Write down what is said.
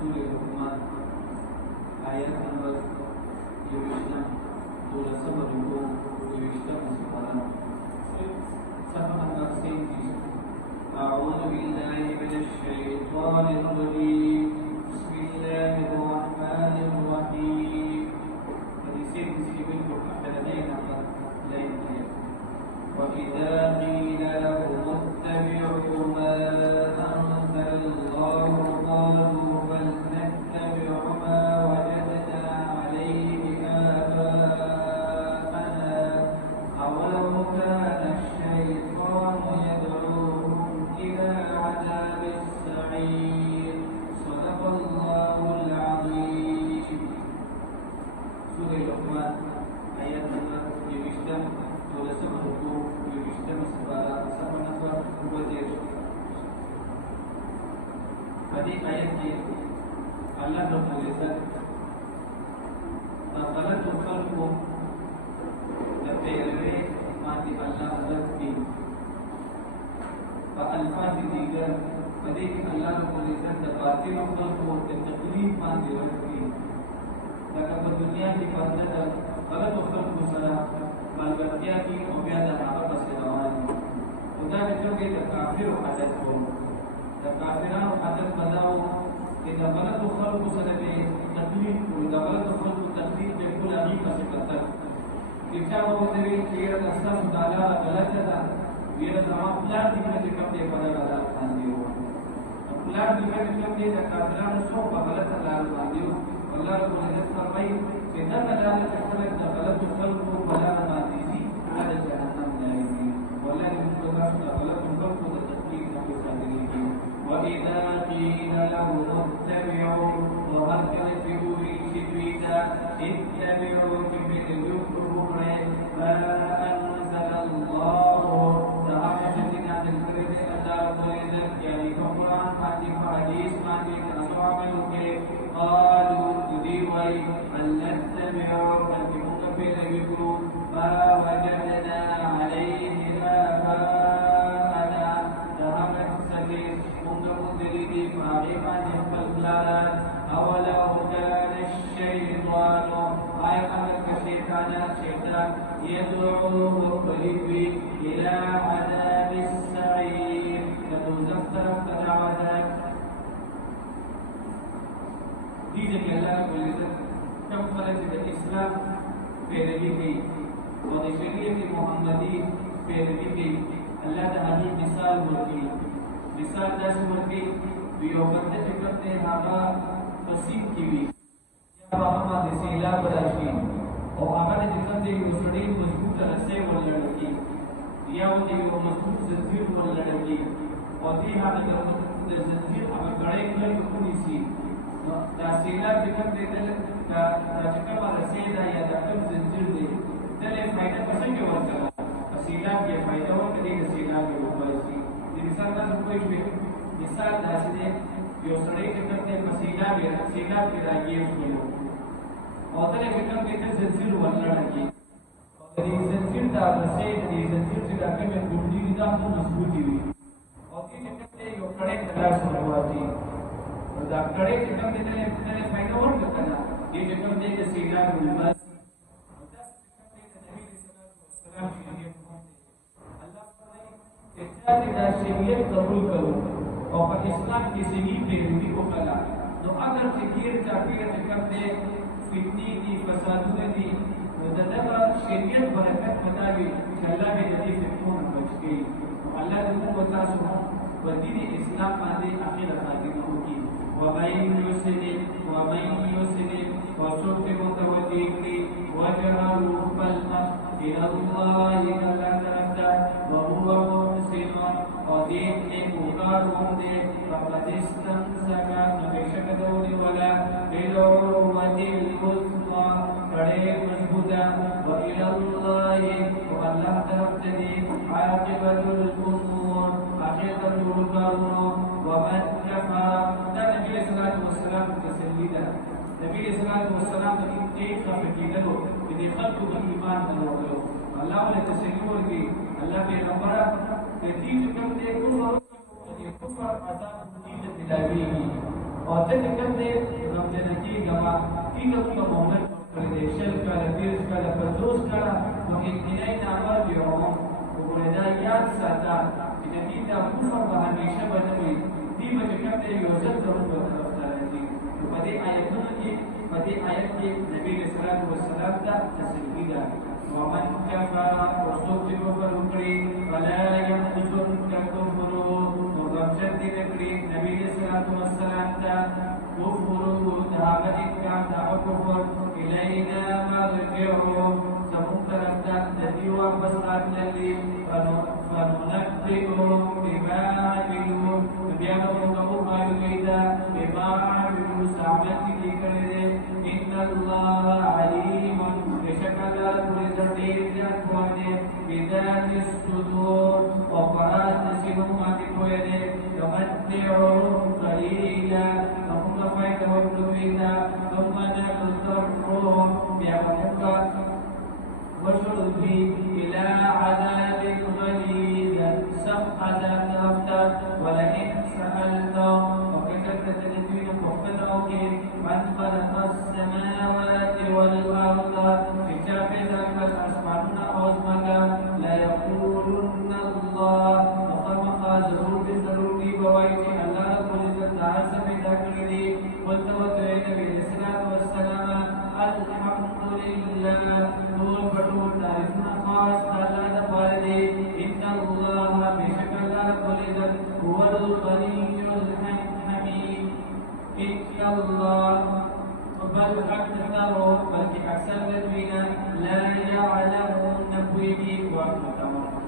सूर्य हुकूमत आयत नंबर योविश्तम दूरसम रुको योविश्तम सुपरा सफ़ा नंबर 37 अऊज़ु बिल्लाहि मिनश शैतानिर रजीम बिस्मिल्लाहिर रहमानिर रहीम हदीस मुस्लिम को अहदीन नंबर लाइन وإذا قيل لهم اتبعوا ما أنزل الله قالوا بل نتبع ما وجدنا عليه آباءنا أولو كان الشيطان يدعوهم إلى عذاب السعير صدق الله العظيم سورة لقمان آيات نمبر 20 ولسم الركوع يجتمع سبارة سبع نفر وزير هذه آيات الله رب العزة فخلق الخلق لبيرवे माती अल्लाह रब की فألفاظ दीगर هذه الله رب العزة दबाते अफضल को तकलीफ माती रब की लकब दुनिया की बंदर गलत अफضल को सरा अलबत्तिया की उम्मीद हमारा बस रवानी खुदा के जो के काफिर आदत को काफिरा आदत बताओ कि गलत खल्क सदे तकलीफ को गलत खल्क तकलीफ पे कुल अभी का सिकतर कितना वो तेरे क्लियर रास्ता डाला गलत था ये तमाम प्लान दिखने से कब दे पड़ा गला आंधी हो प्लान दिखने से कब दे काफिरा ने सो गलत लाल आंधी हो अल्लाह रब्बुल इज्जत फरमाई कि दर डाल के गलत खल्क को बला على جهنم نائمين ولكن تباشر ولكن ترفض التكليف نحو صادرين وإذا قيل لهم اتبعوا وهرجل في أولي شدويتا اتبعوا كبير يكفرون ما أنزل الله تعالى جدنا ذكرت الله ولذلك يعني قرآن حديث حديث ما دين أصحاب के قالوا تديوي أن نتبعوا فالكمون في ذكروا ما وجدنا عليه آباءنا ذهبت سبيل مدري معرفة فالبلاد أولو كان الشيطان أيضا كشيطان يدعوه قريبي إلى عذاب السعير يدوزق طرف عذاب دين الله والعزة كم خلت الإسلام पैरवी की और शरीयत मोहम्मदी पैरवी की अल्लाह ताला मिसाल होती मिसाल दस होती वियोगत करते हागा तसीब की भी या बाबा दिसेला बराशी और आगे जितना से उसड़ी मजबूत रस्से वो लड़की या वो वो मजबूत जंजीर वो लड़की और दी हाथ जंजीर अब गड़े कर कुनी सी तासीला दिखते दल का चक्कर वाला सेदा या दकम जंजीर दे दले फायदा पसंद के वर्क करा सीला के फायदा हो के सीला के ऊपर सी मिसाल का कोई भी मिसाल दासने जो सड़े के करते मसीला के सीला के रागी उसको और दले के करते जंजीर वाला लड़की और ये जंजीर दा से ये जंजीर से आके में गुंडी दा मजबूती हुई और ये करते यो कड़े खलास होती और दा कड़े के करते दले फायदा हो करना ये जगह दे के सीधा गुलबा और 10 नबी अल्लाह फरमाए कि तेरा शरीयत कबूल करो और पाकिस्तान की सही पैरवी को कला तो अगर फिकिर चापीर करते फितनी की फसादों की वददबा शरीयत बरकत बतावी अल्लाह के नबी फितनों में बच गई अल्लाह ने बता सुनो वदीन इस्लाम माने आखिर खातिर होगी ومن يسلم وصدق متوجه وجهه فالأمر إلى الله كذلك وهو محسن قديم مقارن فقد استمسك نبشك دون ولا بالعروة الوثقى فليه مجهودا وإلى الله والله ترتدي عاقبة الأمور عقيدة القرون ومن كفر النبي صلى الله عليه وسلم تسليدا النبي صلى الله عليه وسلم एक फकीर लो इन्हें खल्क को ईमान न लो अल्लाह ने तसल्ली की अल्लाह के नंबर के तीज करते कुफर ये कुफर अता तीज दिलावी और ते कम दे गम जनकी गमा की कब तो मोहम्मद करे शल का पीर का परदोस का तो इतने नामर जो وبردا याद साता जनकी ता कुफर बह हमेशा बनवी दी बजे कम दे योजन जरूर बता रहती तो पदे आयतन के नबी सल्लल्लाहु अलैहि वसल्लम का तस्वीर ومن كفر وصدق فالكري فلا يحزنك كفره وغمشت نكري نبي الصلاة والسلام كفره ذهبت كفر إلينا مرجعهم سمكرت الذي وفصلت الذي فننبئهم بما عملوا بيانهم كما يريد بما عملوا سعمت لكرده إن الله عليم بشكل بذات الصدور وقرات سنوات كويده تمتعهم قليلا فهم فايدهم قليلا ثم نضطرهم بأمرك وشربي إلى عذاب غليظ سقط تركت ولئن سألتم وكتبت تدبير مختلفك من خلق السماوات والأرض لا يقولن الله وخلق ضروري بوايتي الله كل تعالى بذكره وتوكلت بالصلاة والسلام الحمد لله نور بطول تعرفنا خاص الله دفاري إن الله بشكل كل هو الغني الحميد إن الله بل أكثر الذين لا يعلمون به وأكثر